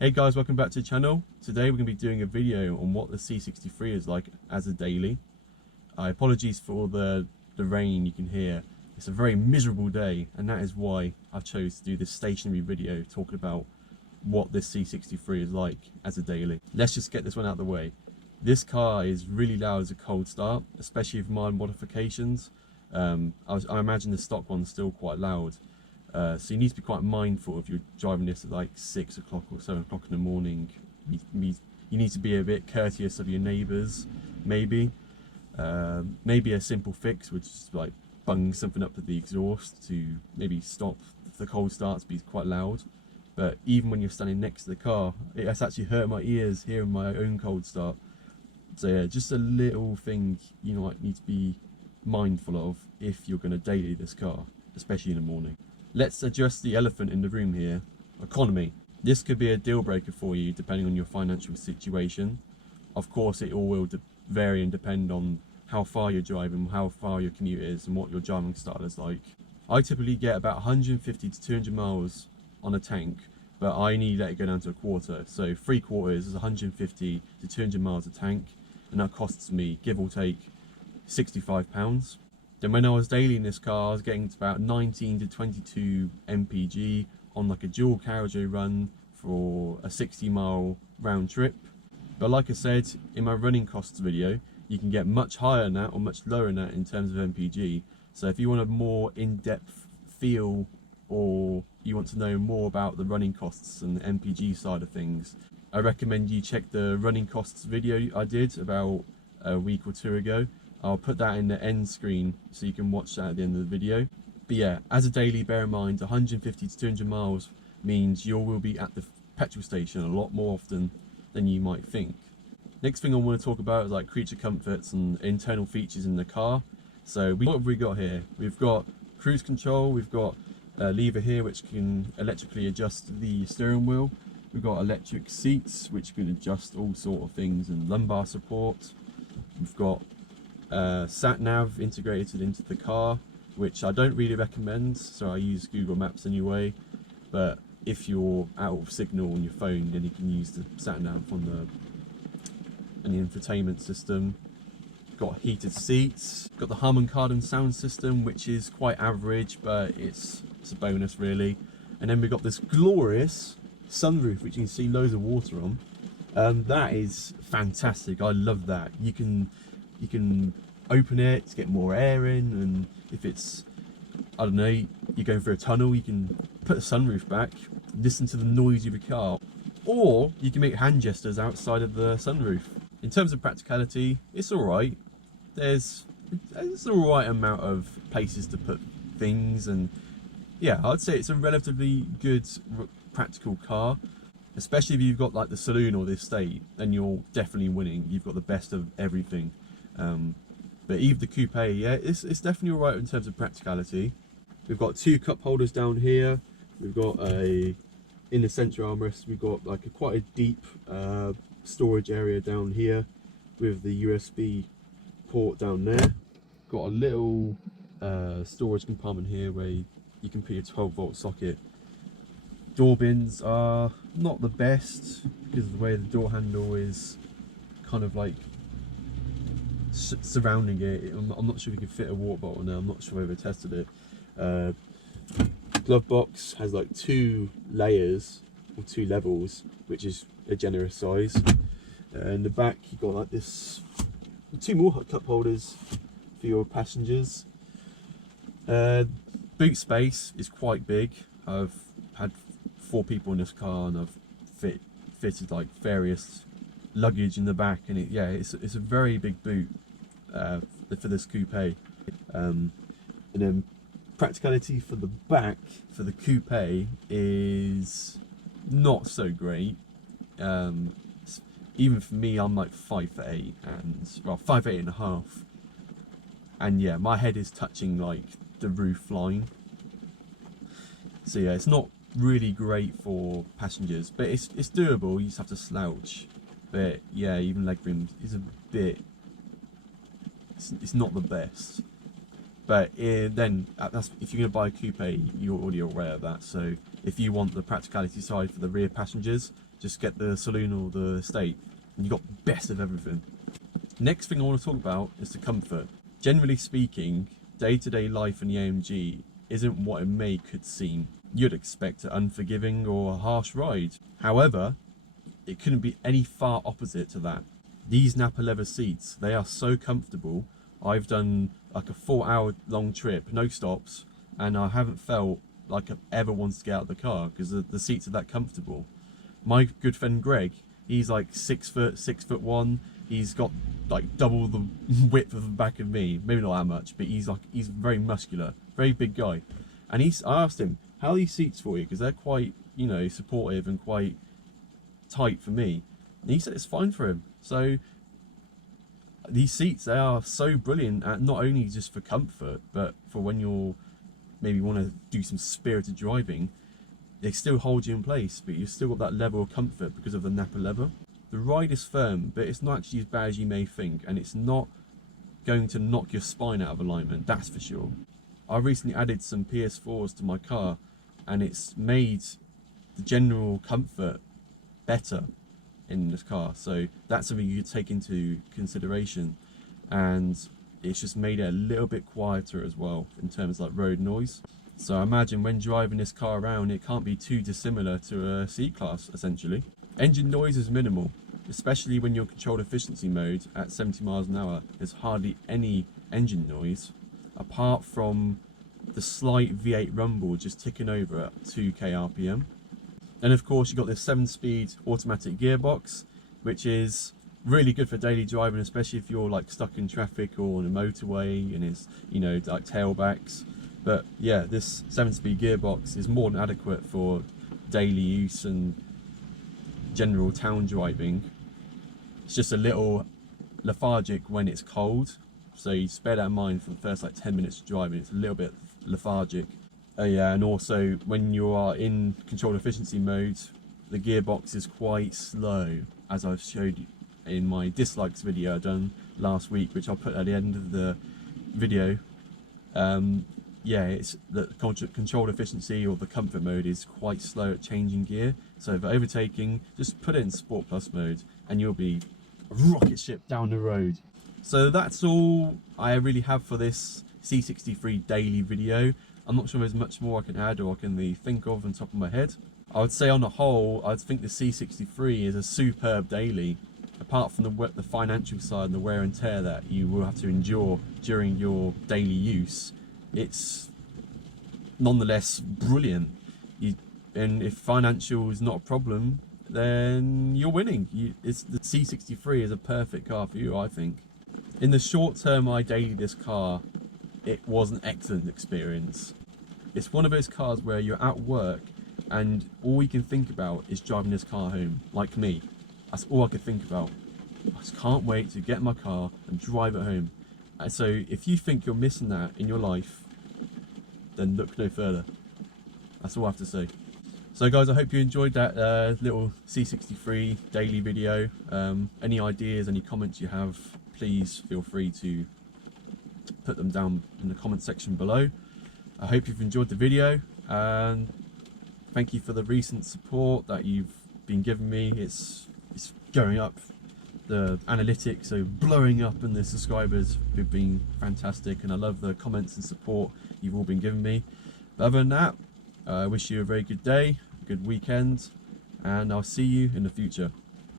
Hey guys, welcome back to the channel. Today we're going to be doing a video on what the C63 is like as a daily. Apologies for all the rain you can hear. It's a very miserable day, and that is why I've chose to do this stationary video talking about what this C63 is like as a daily. Let's just get this one out of the way. This car is really loud as a cold start, especially with mild modifications. I imagine the stock one's still quite loud. So you need to be quite mindful if you're driving this at like 6 o'clock or 7 o'clock in the morning. You need to be a bit courteous of your neighbours, maybe. Maybe a simple fix would just like bung something up to the exhaust to maybe stop the cold start to be quite loud. But even when you're standing next to the car, it has actually hurt my ears hearing my own cold start. So yeah, just a little thing you might need to be mindful of if you're going to daily this car, especially in the morning. Let's address the elephant in the room here, economy. This could be a deal breaker for you depending on your financial situation. Of course, it all will vary and depend on how far you're driving, how far your commute is, and what your driving style is like. I typically get about 150 to 200 miles on a tank, but I need to let it go down to a quarter. So 3/4 is 150 to 200 miles a tank, and that costs me, give or take, £65. Then when I was daily in this car, I was getting to about 19 to 22 mpg on like a dual carriageway run for a 60-mile round trip. But like I said in my running costs video, you can get much higher than that or much lower than that in terms of mpg. So if you want a more in-depth feel, or you want to know more about the running costs and the mpg side of things, I recommend you check the running costs video I did about a week or two ago. I'll put that in the end screen so you can watch that at the end of the video. But yeah, as a daily, bear in mind 150 to 200 miles means you will be at the petrol station a lot more often than you might think. Next thing I want to talk about is like creature comforts and internal features in the car. So what have we got here? We've got cruise control, we've got a lever here which can electrically adjust the steering wheel. We've got electric seats which can adjust all sort of things, and lumbar support. We've got sat nav integrated into the car, which I don't really recommend, so I use Google Maps anyway. But if you're out of signal on your phone, then you can use the sat nav on the infotainment system. Got heated seats, got the Harman Kardon sound system, which is quite average, but it's a bonus really. And then we've got this glorious sunroof which you can see loads of water on. That is fantastic. I love that. You can open it to get more air in, and if it's, I don't know, you're going through a tunnel, you can put the sunroof back, listen to the noise of your car, or you can make hand gestures outside of the sunroof. In terms of practicality, it's alright. There's an alright amount of places to put things, and yeah, I'd say it's a relatively good practical car. Especially if you've got like the saloon or the estate, then you're definitely winning. You've got the best of everything. But even the coupe, yeah, it's definitely alright in terms of practicality. We've got two cup holders down here. We've got in the centre armrest, we've got like quite a deep storage area down here with the USB port down there. Got a little storage compartment here where you can put your 12-volt socket. Door bins are not the best because of the way the door handle is kind of like surrounding it. I'm not sure if you can fit a water bottle now. I'm not sure I've ever tested it. Glove box has like 2 layers or 2 levels, which is a generous size. In the back you've got like this 2 more cup holders for your passengers. Boot space is quite big. I've had 4 people in this car, and I've fitted like various luggage in the back, and it's a very big boot for this coupe. And then practicality for the back for the coupe is not so great. Even for me, I'm like 5'8", and well, 5'8.5", and yeah, my head is touching like the roof line. So yeah, it's not really great for passengers, but it's doable. You just have to slouch. But yeah, even legroom is a bit, it's not the best. But then that's, if you're going to buy a coupe, you're already aware of that. So if you want the practicality side for the rear passengers, just get the saloon or the estate, and you've got best of everything. Next thing I want to talk about is the comfort. Generally speaking, day-to-day life in the AMG isn't what it could seem. You'd expect an unforgiving or a harsh ride. However, it couldn't be any far opposite to that. These Napa leather seats, they are so comfortable. I've done like a 4-hour long trip, no stops, and I haven't felt like I've ever wanted to get out of the car because the seats are that comfortable. My good friend Greg, he's like 6 foot, 6'1". He's got like double the width of the back of me, maybe not that much, but he's very muscular, very big guy. And I asked him, how are these seats for you? Because they're quite, you know, supportive and quite tight for me. And he said it's fine for him. So these seats, they are so brilliant, at not only just for comfort, but for when you're maybe want to do some spirited driving. They still hold you in place, but you've still got that level of comfort because of the Napa leather. The ride is firm, but it's not actually as bad as you may think, and it's not going to knock your spine out of alignment, that's for sure. I recently added some PS4s to my car, and it's made the general comfort better in this car, so that's something you could take into consideration. And it's just made it a little bit quieter as well in terms of like road noise. So I imagine when driving this car around, it can't be too dissimilar to a C-Class essentially. Engine noise is minimal, especially when you're controlled efficiency mode at 70 miles an hour. There's hardly any engine noise apart from the slight V8 rumble just ticking over at 2k RPM. And of course you've got this 7-speed automatic gearbox, which is really good for daily driving, especially if you're like stuck in traffic or on a motorway and it's, you know, like tailbacks. But yeah, this 7-speed gearbox is more than adequate for daily use and general town driving. It's just a little lethargic when it's cold, so you just bear that in mind for the first like 10 minutes of driving. It's a little bit lethargic. Yeah, and also when you are in controlled efficiency mode, the gearbox is quite slow, as I've showed you in my dislikes video I done last week, which I'll put at the end of the video. Yeah, it's the controlled efficiency or the comfort mode is quite slow at changing gear. So for overtaking, just put it in Sport Plus mode and you'll be a rocket ship down the road. So that's all I really have for this C63 daily video. I'm not sure there's much more I can add or I can think of on top of my head. I would say on the whole, I think the C63 is a superb daily. Apart from the financial side and the wear and tear that you will have to endure during your daily use, it's nonetheless brilliant. And if financial is not a problem, then you're winning. The C63 is a perfect car for you, I think. In the short term I dailied this car, it was an excellent experience. It's one of those cars where you're at work and all you can think about is driving this car home, like me. That's all I could think about. I just can't wait to get in my car and drive it home. And so if you think you're missing that in your life, then look no further. That's all I have to say. So guys, I hope you enjoyed that little C63 daily video. Any ideas, any comments you have, please feel free to put them down in the comment section below. I hope you've enjoyed the video, and thank you for the recent support that you've been giving me. It's going up, the analytics are blowing up, and the subscribers have been fantastic, and I love the comments and support you've all been giving me. But other than that, I wish you a very good day, good weekend, and I'll see you in the future.